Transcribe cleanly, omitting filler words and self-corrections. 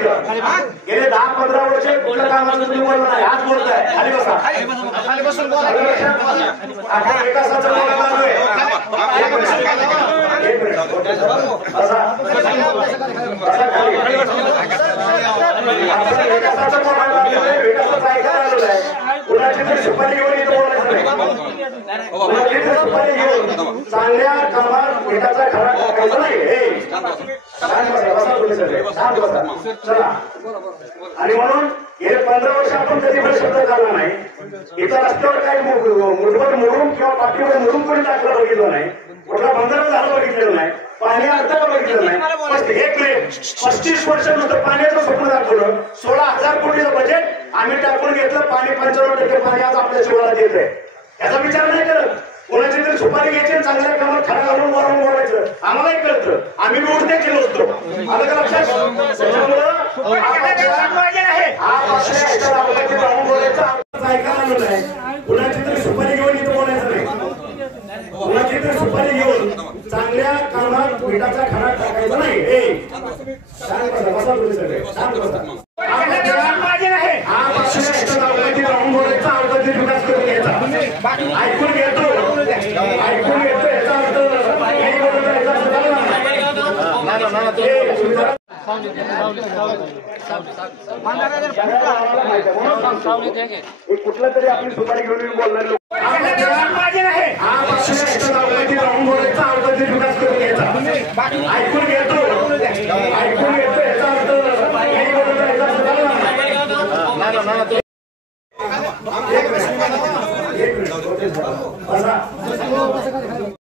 इथं गेले 10-15 वर्ष कुठलं कामाचं तुम्ही बोलला नाही, आज बोलताय. खाली बसा, खाली बसून बोला. आपण विकासाचं बोलत आलोय. विकासाचं बोलायला आलोय, विकासाचं ऐकायला आलेलं आहे. कुणाची तरी सुपारी घेऊन इथं बोलायचं नाही. कुणाची तरी सुपारी घेऊन चांगल्या कामात विकासाचा खरा टाकायचा नाही. चला. आणि म्हणून गेले 15 वर्ष आपण कधी पण शब्द काढला नाही. इथं रस्त्यावर काही मुठभर मोडून किंवा पाठीवर मोडून कोणी टाकलं बघितलं नाही. कुठला बंदर झालं बघितलेलं नाही. पाणी अर्धा बघितलं नाही. 35 वर्ष नुसतं पाण्याचं स्वप्न दाखवलं. 16,000 कोटीचं बजेट आम्ही टाकून घेतलं. पाणी 95% पाणी आज आपल्या शिवारात येत आहे. याचा विचार नाही करत. कोणाची तरी सुपारी घ्यायची, चांगल्या कामात खडा घालून वरून बोलायचं. आम्हालाही कळतं, आम्ही बी उलटे केलो होतो. आलं का लक्षात? त्याच्यामुळं ऐकायला आलेलं आहे. कुणाची तरी सुपारी घेऊन इथं बोलायचं नाही. कुणाची तरी सुपारी घेऊन चांगल्या कामात मिठाचा खडा टाकायचा नाही. शांत बसा, बसा तुम्ही सगळे, शांत बसा. हा पक्ष अवकाशी राहून बोलायचा, अवकाशी विकास करून घ्यायचा. ऐकून घेतो, ऐकून घेतो. याचा अर्थ नाही बोलतो, याचा अर्थ झाला कुठलं तरी आपली सुपारी घेऊन बोलणार लोक. हा पक्ष अवकाशी राहून बोलायचा, अवकाशी विकास करून घ्यायचा. ऐकून घेतो,